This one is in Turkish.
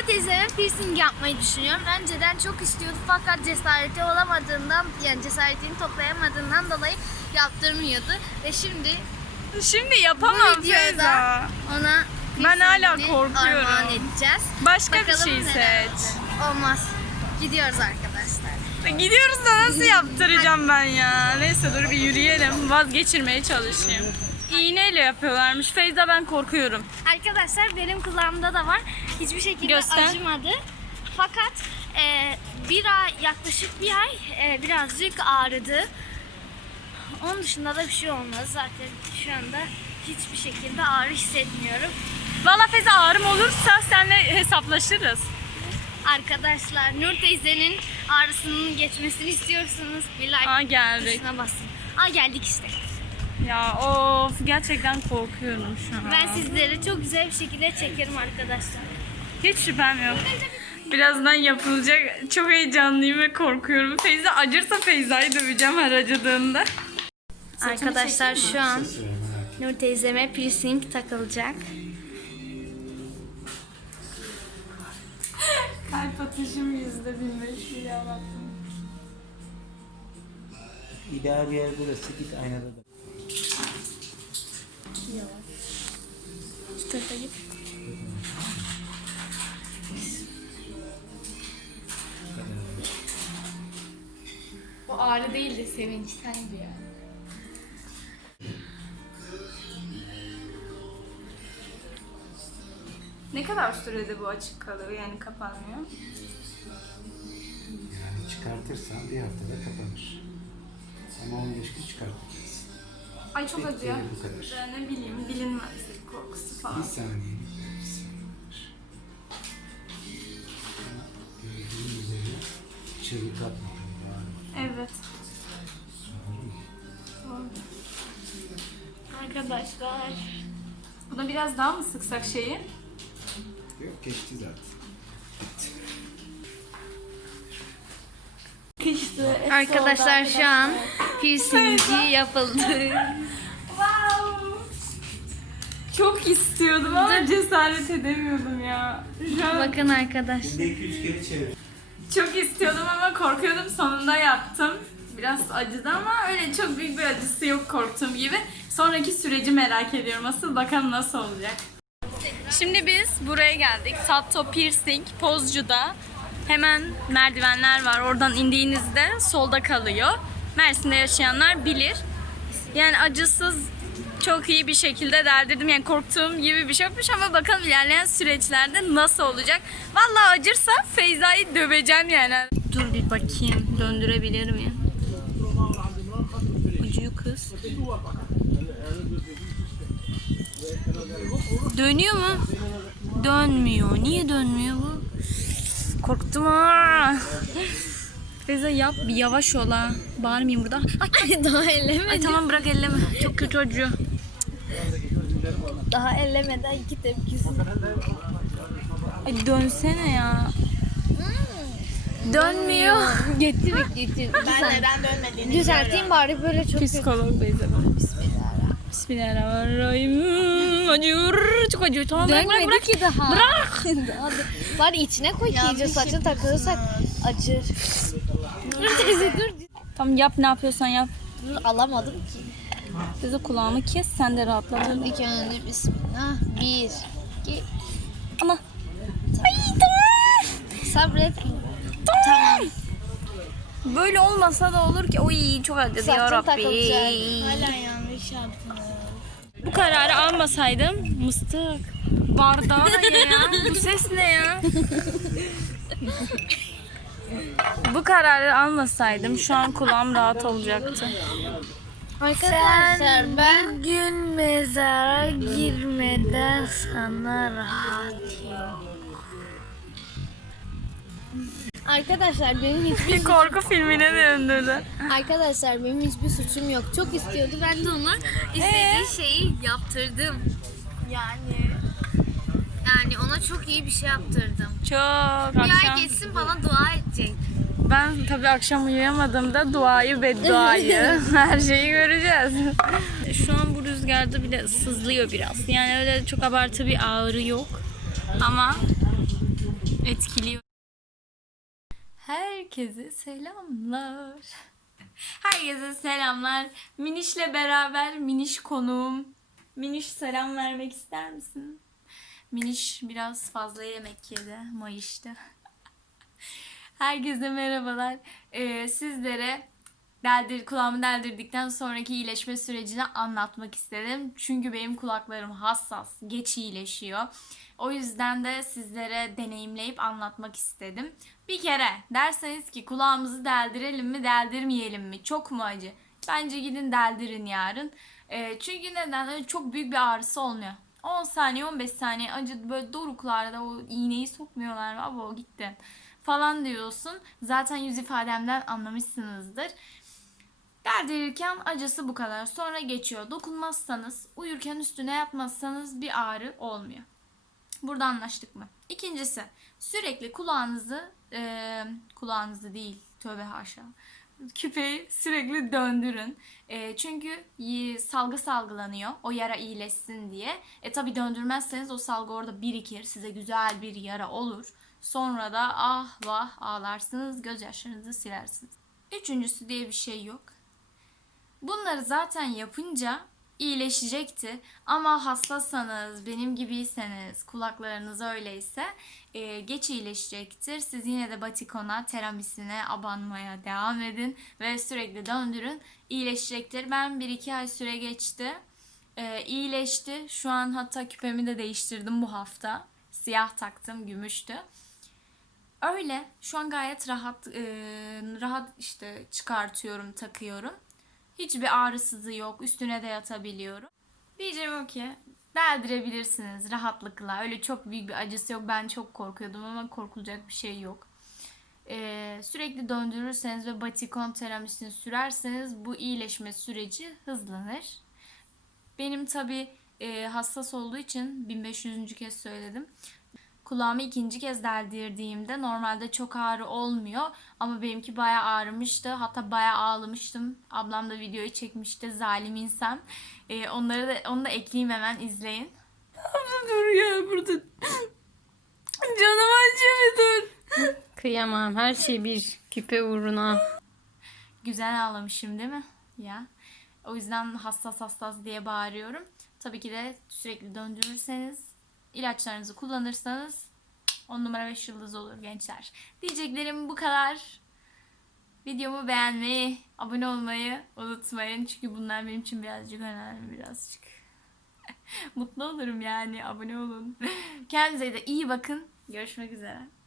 Nur teyzeme piercing yapmayı düşünüyorum. Önceden çok istiyordu fakat cesareti olamadığından yani cesaretini toplayamadığından dolayı yaptırmıyordu. Ve şimdi Şimdi bu yapamam videoda Feyza. ona Ben hala piercingini korkuyorum. armağan edeceğiz. Başka bir Bakalım şey neler seç. olacak. Olmaz. Gidiyoruz arkadaşlar. Gidiyoruz da nasıl yaptıracağım ben ya? Neyse dur bir yürüyelim. Vazgeçirmeye çalışayım. İğneyle yapıyorlarmış. Feyza ben korkuyorum. Arkadaşlar benim kulağımda da var. Hiçbir şekilde Göster. acımadı. Fakat e, bir ay yaklaşık bir ay e, birazcık ağrıdı. Onun dışında da bir şey olmaz. Zaten şu anda hiçbir şekilde ağrı hissetmiyorum. Valla Feyza ağrım olursa seninle hesaplaşırız. Arkadaşlar Nur teyzenin ağrısının geçmesini istiyorsanız bir like Aa geldik. tuşuna basın. Aa geldik işte. Ya of gerçekten korkuyorum şu an. Ben sizlere çok güzel bir şekilde çekerim arkadaşlar. Hiç şüphem yok. Birazdan yapılacak. Çok heyecanlıyım ve korkuyorum. Feyza acırsa Feyza'yı döveceğim her acıdığında. Arkadaşlar şu an Nur teyzeme piercing takılacak. Kalp atışım yüzde bin beş yarabbim. İdeal yer burası. Git aynada da. Şu tarafa git. O ağrı değil de sevinçtendi ya. Ne kadar sürede bu açık kalıyor yani kapanmıyor? Yani çıkartırsan bir haftada kapanır. Ama 15 gün çıkartacağız. Ay çok acıyor. bu kadar. Ya ne bileyim bilinmezlik korkusu falan. Bir saniye. Çığlık atmadım. Evet. Arkadaşlar. Buna biraz daha mı sıksak şeyi? Yok geçti zaten. Arkadaşlar şu an piercingi yapıldı. Wow. Çok istiyordum ama cesaret edemiyordum ya. Şu an Bakın arkadaşlar. Şimdi 2-3 geri çevir. çok istiyordum ama korkuyordum sonunda yaptım. Biraz acıdı ama öyle çok büyük bir acısı yok korktuğum gibi. Sonraki süreci merak ediyorum. Asıl bakalım nasıl olacak. Şimdi biz buraya geldik. Tapto Piercing Pozcu'da. Hemen merdivenler var. Oradan indiğinizde solda kalıyor. Mersin'de yaşayanlar bilir. Yani acısız çok iyi bir şekilde deldirdim. Yani korktuğum gibi bir şey yokmuş ama bakalım ilerleyen süreçlerde nasıl olacak. Vallahi acırsa Feyza'yı döveceğim yani. Dur bir bakayım döndürebilir miyim? Ucuyu kız. Dönüyor mu? Dönmüyor. Niye dönmüyor bu? Korktum ha. Feyza yap bir yavaş ol ha. Bağırmayayım burada. Ay, Daha ellemedim. ay tamam bırak elleme. Çok kötü acıyor. Daha ellemeden iki tepkisi. Ay dönsene ya. Dönmüyor. Getir getir. Ben neden dönmediğini Düzelteyim bari böyle çok Psikolog Beyza ben. Bismillahirrahmanirrahim. Acıyor. Çok acıyor. Tamam bırak bırak bırak. ki daha. Bırak. Daha da- Bari içine koy ki iyice saçın takılırsak acır. Dur teyze dur. Tamam yap ne yapıyorsan yap. Dur alamadım ki. Bize kulağımı kes sen de rahatla. Dur ilk önce bismillah. Bir, iki, Ama sabret. Tamam. böyle olmasa da olur ki. Oy çok acıdı ya Rabbi. Hala yanlış yaptın. Bu kararı almasaydım mıstık. Bardağı da ye ya. Bu ses ne ya? Bu kararı almasaydım şu an kulağım rahat olacaktı. Arkadaşlar ben bugün mezara girmeden sana rahat yok. Arkadaşlar benim hiçbir Bir korku filmine döndürdü. arkadaşlar benim hiçbir suçum yok. Çok istiyordu. Ben de ona istediği şeyi yaptırdım. Yani yani ona çok iyi bir şey yaptırdım. Çok Bir akşam. ay geçsin bana dua edecek. Ben tabii akşam uyuyamadığımda duayı bedduayı her şeyi göreceğiz. Şu an bu rüzgarda bile sızlıyor biraz. Yani öyle çok abartı bir ağrı yok. Ama etkiliyor. Herkese selamlar. Herkese selamlar. Miniş'le beraber Miniş konuğum. Miniş selam vermek ister misin? Miniş biraz fazla yemek yedi. Mayıştı. Herkese merhabalar. Ee, sizlere deldir, kulağımı deldirdikten sonraki iyileşme sürecini anlatmak istedim. Çünkü benim kulaklarım hassas, geç iyileşiyor. O yüzden de sizlere deneyimleyip anlatmak istedim. Bir kere derseniz ki kulağımızı deldirelim mi, deldirmeyelim mi? Çok mu acı? Bence gidin deldirin yarın. Ee, çünkü neden? Öyle çok büyük bir ağrısı olmuyor. 10 saniye 15 saniye acı böyle doruklarda o iğneyi sokmuyorlar mı? Abo gitti falan diyorsun. Zaten yüz ifademden anlamışsınızdır. Deldirirken acısı bu kadar. Sonra geçiyor. Dokunmazsanız, uyurken üstüne yatmazsanız bir ağrı olmuyor. Burada anlaştık mı? İkincisi, sürekli kulağınızı, e, kulağınızı değil, tövbe haşa, küpeyi sürekli döndürün. E, çünkü salgı salgılanıyor o yara iyileşsin diye. E tabi döndürmezseniz o salgı orada birikir. Size güzel bir yara olur. Sonra da ah vah ağlarsınız, gözyaşlarınızı silersiniz. Üçüncüsü diye bir şey yok. Bunları zaten yapınca iyileşecekti. Ama hastassanız, benim gibiyseniz, kulaklarınız öyleyse e, geç iyileşecektir. Siz yine de batikona, teramisine abanmaya devam edin ve sürekli döndürün. İyileşecektir. Ben 1-2 ay süre geçti. E, iyileşti. Şu an hatta küpemi de değiştirdim bu hafta. Siyah taktım, gümüştü. Öyle. Şu an gayet rahat e, rahat işte çıkartıyorum, takıyorum. Hiçbir ağrısızı yok. Üstüne de yatabiliyorum. Diyeceğim o ki deldirebilirsiniz rahatlıkla. Öyle çok büyük bir acısı yok. Ben çok korkuyordum ama korkulacak bir şey yok. Ee, sürekli döndürürseniz ve batikon teramisini sürerseniz bu iyileşme süreci hızlanır. Benim tabi hassas olduğu için 1500. kez söyledim. Kulağımı ikinci kez deldirdiğimde normalde çok ağrı olmuyor. Ama benimki bayağı ağrımıştı. Hatta bayağı ağlamıştım. Ablam da videoyu çekmişti. Zalim insan. Ee, onları da, onu da ekleyeyim hemen izleyin. Abla dur ya burada. Canım acıyor dur. Kıyamam. Her şey bir küpe uğruna. Güzel ağlamışım değil mi? Ya. O yüzden hassas hassas diye bağırıyorum. Tabii ki de sürekli döndürürseniz, ilaçlarınızı kullanırsanız 10 numara 5 yıldız olur gençler. Diyeceklerim bu kadar. Videomu beğenmeyi, abone olmayı unutmayın. Çünkü bunlar benim için birazcık önemli birazcık. Mutlu olurum yani. Abone olun. Kendinize de iyi bakın. Görüşmek üzere.